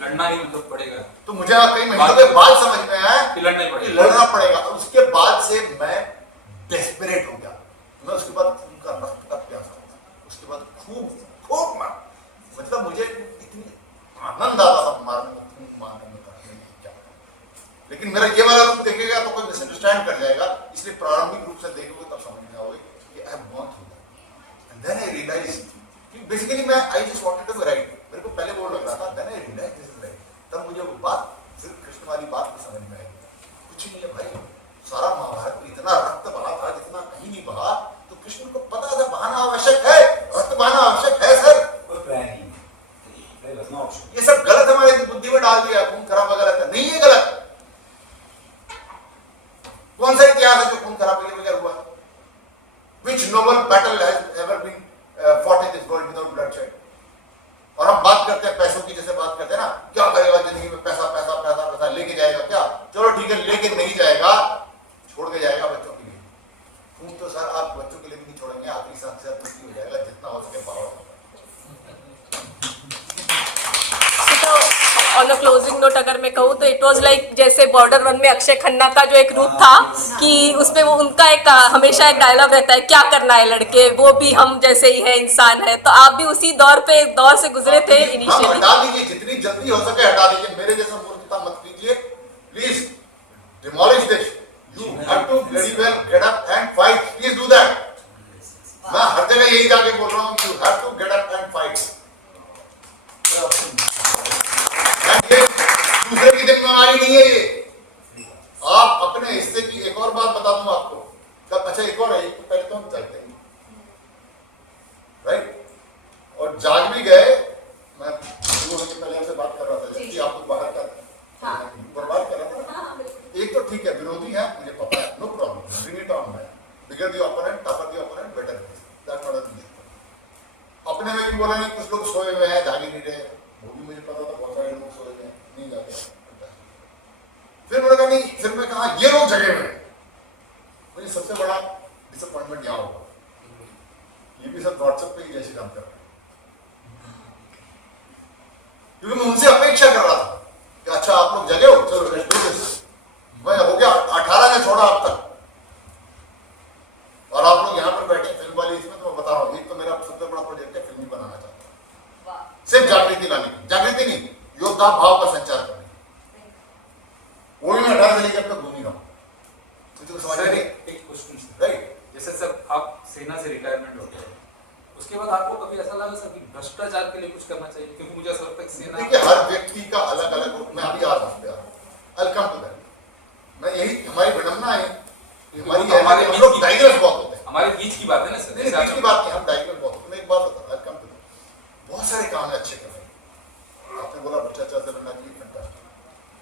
लड़ना ही मतलब पड़ेगा? तो मुझे कई महीनों के बाद समझ में आया कि लड़ना ही पड़ेगा, लड़ना पड़ेगा। उसके बाद से मैं डेस्परेट हो गया। मैं उसके बाद खून का रक्त का प्यासा था, उसके बाद खूब मार, मतलब मुझे इतनी आनंद आता था मारने में, खून मारने में क्या। लेकिन मेरा ये वाला रूप देखेगा तो कोई मिसअंडरस्टैंड कर जाएगा, इसलिए प्रारंभिक रूप से देखोगे तब समझ में आओगे कि I have gone through that. And then I realize basically मैं I just wanted to be right. मेरे को पहले वो लग रहा था, then I realize this is right. तब मुझे वो बात, सिर्फ कृष्ण वाली बात को समझ में आई, कुछ नहीं है भाई, सारा महाभारत में इतना रक्त बहा था जितना कहीं नहीं बहा। तो कृष्ण को पता था बहाना आवश्यक है, रक्त बहाना आवश्यक है सर, कोई प्लान नहीं है, ये सब गलत हमारे बुद्धि में डाल दिया। खून खराब गलत है, नहीं है गलत। कौन सा इतिहास है जो खून खराब के बगैर हुआ? Which noble battle has ever been fought in this world without bloodshed? और हम बात करते हैं पैसों की, जैसे बात करते हैं ना, क्या करेगा जिंदगी में, पैसा पैसा पैसा पैसा लेके जाएगा क्या? चलो ठीक है, लेके नहीं जाएगा, छोड़ के जाएगा बच्चों के लिए। खून तो सर आप बच्चों के लिए भी नहीं छोड़ेंगे, आखिरी सांस से कुछ हो जाएगा, जितना हो सके power. On a closing note अगर मैं कहूँ तो इट वाज लाइक जैसे बॉर्डर 1 में अक्षय खन्ना का जो एक रूप था कि उसमें वो उनका एक हमेशा एक डायलॉग रहता है, क्या करना है लड़के, वो भी हम जैसे ही है, इंसान है। तो आप भी उसी दौर से गुजरे थे इनिशियली। हटा दीजिए, जितनी जल्दी हो सके हटा दीजिए, मेरे जैसा मूर्खता मत कीजिए please. Demolish this, you have to very well get up and fight, please do that. मैं हर जगह यही जाके बोल रहा हूँ, you have to get up and fight. दूसरे की जिम्मेवारी नहीं है ये, आप अपने हिस्से की। एक और बात बता दूं आपको, अच्छा एक और है, एक तो पहले तो हम जागते हैं राइट, और जाग भी गए। मैं शुरू होने के पहले आपसे बात कर रहा था कि आप लोग बाहर का बर्बाद कर रहा था। एक तो ठीक है, विरोधी है, मुझे पता है, no problem, bring it on man, bigger the opponent, tougher the opponent, better that not a issue. अपने में भी बोला नहीं, कुछ लोग सोए हुए हैं, जाग ही नहीं रहे, वो भी मुझे पता था, बहुत सारे लोग सोए हुए हैं, नहीं जाते। फिर मैंने कहा नहीं, फिर मैं कहा ये लोग जगे हुए हैं। मुझे सबसे बड़ा डिसअपॉइंटमेंट यहाँ होगा, ये भी सब व्हाट्सएप पे ही जय श्री राम कर रहे हैं, क्योंकि मैं उनसे अपेक्षा कर रहा था कि अच्छा आप लोग जगे हो, चलो लेट्स डू दिस। मैं हो गया 18 ने छोड़ा अब तक, और आप लोग यहाँ पर बैठे फिल्म वाली इसमें, तो मैं बता रहा हूँ, एक तो मेरा सबसे बड़ा प्रोजेक्ट है, फिल्म ही बनाना चाहता हूँ, सिर्फ जागृति लाने की, जागृति नहीं, योद्धा भाव का संचार करने, वो भी मैं 18 से लेकर अब तक घूम ही रहा हूँ। तो समझ रहे? एक क्वेश्चन राइट, जैसे सर आप सेना से रिटायरमेंट हो गए, उसके बाद आपको कभी ऐसा लगा सर कि भ्रष्टाचार के लिए कुछ करना चाहिए? क्योंकि मुझे ऐसा लगता है कि सेना, देखिए हर व्यक्ति का अलग अलग रूप में, अभी आ रहा हूँ, वेलकम टू दैट। मैं यही, हमारी विडम्बना है, हमारे हम लोग डाइग्रेस बहुत होते हैं, हमारे बीच की बात है ना सर, नहीं बीच की बात नहीं, हम डाइग्रेस बहुत होते हैं। मैं एक बात बता, वेलकम टू दैट, बहुत सारे काम है अच्छे कर रहे हैं। आपने बोला भ्रष्टाचार से लड़ना चाहिए, फैंटास्टिक,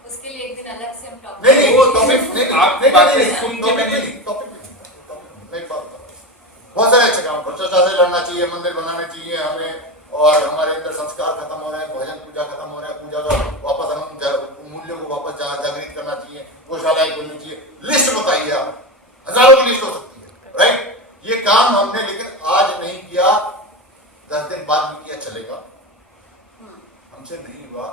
उसके लिए एक दिन अलग से हम टॉपिक, नहीं वो टॉपिक नहीं, आपकी बातें सुन के मैंने टॉपिक मैं एक बात बता, बहुत सारे अच्छे काम, भ्रष्टाचार से लड़ना चाहिए, मंदिर बनाने चाहिए हमें, और हमारे अंदर संस्कार खत्म हो रहे हैं, भजन पूजा खत्म हो रहा है, पूजा का वापस हम मूल्यों को वापस जागृत करना चाहिए, गौशालाएं खोलनी चाहिए। लिस्ट बताइए आप, हजारों की लिस्ट हो सकती है राइट। ये काम हमने लेकिन आज नहीं किया, 10 दिन बाद भी किया चलेगा, हमसे नहीं हुआ।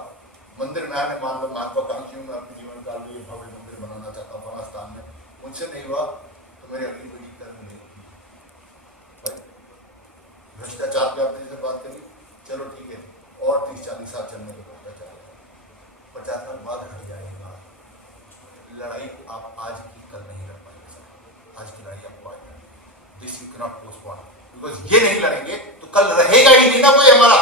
मंदिर में आने, मान लो महत्वाकांक्षी हूँ, मैं अपने जीवन काल में भव्य मंदिर बनाना चाहता हूँ फला स्थान में, मुझसे नहीं हुआ तो मेरी अगली पीढ़ी कर नहीं होगी। भ्रष्टाचार पे आपने जैसे बात करी, चलो ठीक है, और 30-40 साल चलने के भ्रष्टाचार 50 साल बाद हट जाएगा। लड़ाई आप आज की कल नहीं लड़ पाएंगे, आज की लड़ाई आपको आज, this you cannot postpone. Because ये नहीं लड़ेंगे तो कल रहेगा ही नहीं ना कोई हमारा,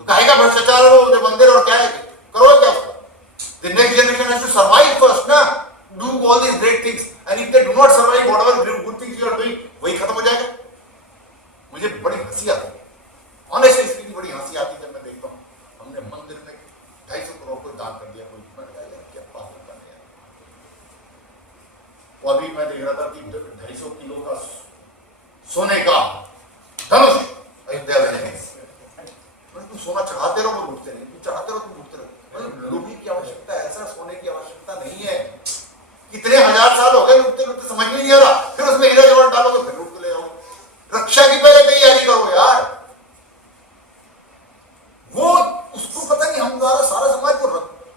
तो कहेगा भ्रष्टाचार हो मंदिर और क्या है, करो क्या उसका? The next generation has to survive first, ना? Do all these great things, and if they do not survive, whatever good things you are doing, वही खत्म हो जाएगा। मुझे बड़ी हंसी आती है, ऑनेस्टली स्पीकिंग बड़ी हंसी आती है जब मैं देखता हूँ हमने मंदिर में 250 करोड़ को दान कर दिया, कोई मैंने कहा यार क्या पाप होता है यार। वो अभी मैं देख रहा था कि 250 किलो का सोने का धनुष अयोध्या में, तुम सोना चढ़ाते रहो वो लूटते नहीं, तुम चढ़ाते रहो तुम लूटते रहो। लूटने की आवश्यकता है, ऐसा सोने की आवश्यकता नहीं है। कितने हजार साल हो गए लूटते लूटते, समझ में नहीं आ रहा, फिर उसमें हीरा जवाहर डालोगे फिर लूट के ले आओ। रक्षा की पहले तैयारी करो यार। वो उसको पता नहीं हम द्वारा सारा समाज को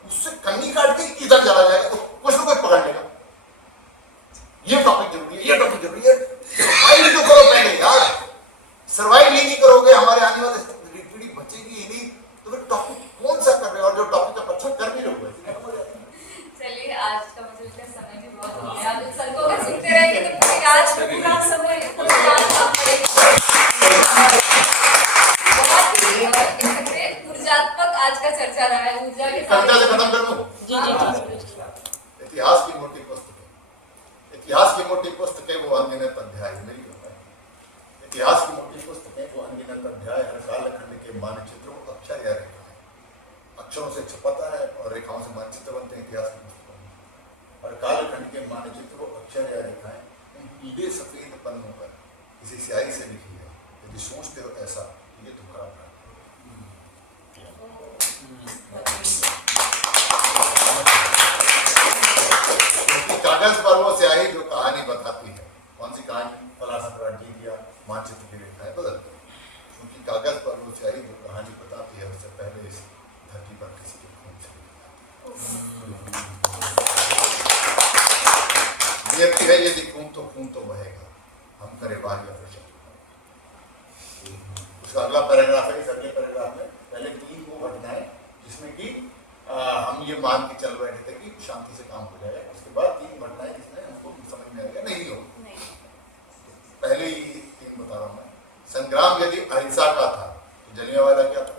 उससे कन्नी काट के किधर चला जाएगा, तो कुछ ना कुछ पकड़ लेगा। ये टॉपिक जरूरी है, ये टॉपिक जरूरी है, सर्वाइव तो करो पहले यार। सर्वाइव ही नहीं करोगे, हमारे आने वाले पीढ़ी बचेगी ही नहीं, तो फिर टॉपिक कौन सा कर रहे हो, और जो टॉपिक का अच्छा कर भी रहे हो। चलिए आज का मुझे लगता है समय भी बहुत हो गया, अब सर को अगर सुनते रहेंगे तो पूरी आज पूरा समय पूरी रात काम करेंगे। बहुत ही ऊर्जात्मक आज का चर्चा रहा है, ऊर्जा के साथ कविता से खत्म कर दूं। इतिहास की मोटी पुस्तकें, इतिहास की मोटी पुस्तकें वो अनगिनत अध्याय, मेरी इतिहास की मोटी पुस्तकें वो अनगिनत अध्याय, हर कालखंड के मानचित्रों को अक्षर या रेखा है, अक्षरों से छपता है और रेखाओं से मानचित्र बनते हैं इतिहास की पुस्तकों में। हर कालखंड के मानचित्र को अक्षर या रेखाएं पीले सफेद पन्नों पर किसी स्याही से लिखी है। यदि सोचते हो ऐसा ये तुम्हारा भ्रम है। कागज पर वो स्याही जो कहानी बताती है, कौन सी कहानी? फला सम्राट जी दिया मानचित्र की रेखाएं बदलती है, क्योंकि कागज पर वो स्याही जो कहानी बताती है उससे पहले इस धरती पर किसी के खून से नियति है, यदि खून तो बहेगा, हम करे बाहर या फिर उसका अगला पैराग्राफ है। इस अगले पैराग्राफ में पहले 3 वो घटनाएं जिसमें कि हम ये मान के चल रहे थे कि शांति से काम हो जाएगा, उसके बाद 3 घटनाएं जिसमें हमको समझ में आ गया नहीं हो। पहले ही 3 बता रहा हूं मैं। संग्राम यदि अहिंसा का था तो जलियांवाला क्या था?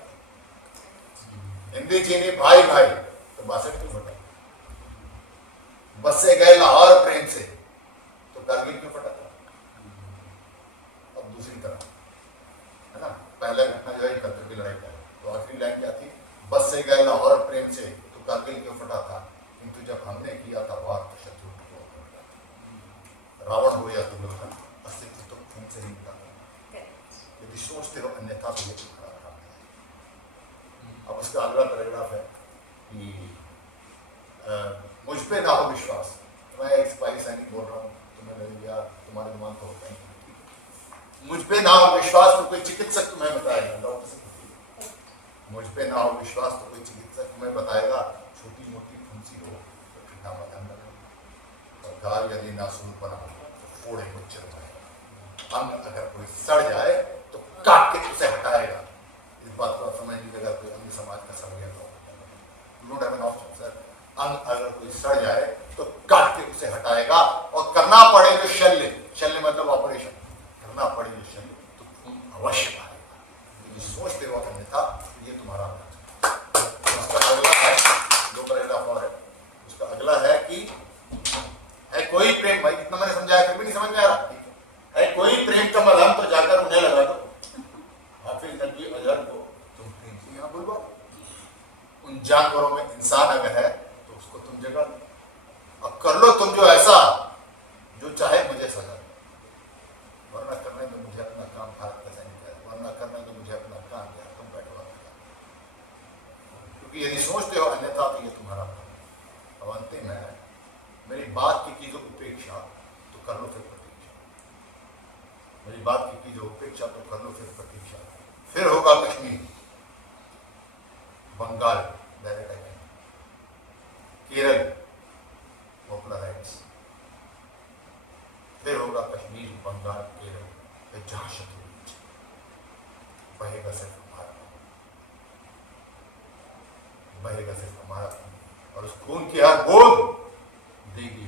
हिंदी चीनी भाई भाई तो 62 क्यों फटा? बस से गए लाहौर प्रेम से तो कारगिल क्यों फटा था? अब दूसरी तरफ है ना, पहला घटना जो है इकहत्तर की लड़ाई का है, तो आखिरी लाइन क्या थी? बस से गए लाहौर प्रेम से तो कारगिल क्यों फटा था? किंतु जब हमने किया था वार तो शत्रु को रावण हो या दुर्योधन, अस्तित्व तो खून से ही मिटा था। यदि सोचते हो अन्यथा तो ये तुम्हारा काम है। अब उसका अगला पैराग्राफ है कि मुझ पे ना हो विश्वास। मैं एक सिपाही सैनिक बोल रहा हूँ, तुम्हें लगेगा तुम्हारे दिमाग तो होता ही। मुझ पे ना हो विश्वास तो कोई चिकित्सक तुम्हें बताएगा, डॉक्टर से मुझ पे ना हो विश्वास तो कोई चिकित्सक तुम्हें बताएगा। छोटी मोटी फुंसी हो तो ठंडा मदन लगे, और गाल यदि नासूर बना तो फोड़े को चल जाएगा। अंग अगर कोई सड़ जाए तो काट के उसे हटाएगा। इस बात को आप समझ लीजिएगा, कोई अन्य समाज का सड़ गया तो अंग अगर कोई सड़ जाए तो काट के उसे हटाएगा, और करना पड़े तो शल्य, शल्य मतलब ऑपरेशन, करना पड़े तो शल्य तो खून अवश्य आएगा। ये सोचते हो अन्यथा ये तुम्हारा उसका अगला है 2 पैराग्राफ और है। उसका अगला है कि है कोई प्रेम, भाई कितना मैंने समझाया फिर भी नहीं समझ में आ रहा, है कोई प्रेम का मलहम तो जाकर उन्हें लगा दो, हाफिज नबी अजहर को तुम प्रेम से यहाँ बुलवा। उन जानवरों में इंसान अगर है तो उसको तुम जगा दो, अब कर लो तुम जो ऐसा जो चाहे मुझे सजा, वरना करने में मुझे अपना काम भारत का सैनिक है, वरना करने में मुझे अपना काम है, तुम बैठो। क्योंकि यदि सोचते हो अन्यथा तो ये तुम्हारा। अब अंतिम है, मेरी बात की जो उपेक्षा तो कर लो फिर प्रतीक्षा, मेरी बात की जो उपेक्षा तो कर लो फिर प्रतीक्षा। फिर होगा Kashmir, Bengal direct attack, Kerala popular rights, फिर होगा कश्मीर, बंगाल, केरल, जहां शत्रु बहेगा सिर्फ हमारा, बहेगा सिर्फ हमारा, और उस खून की हर बूंद देगी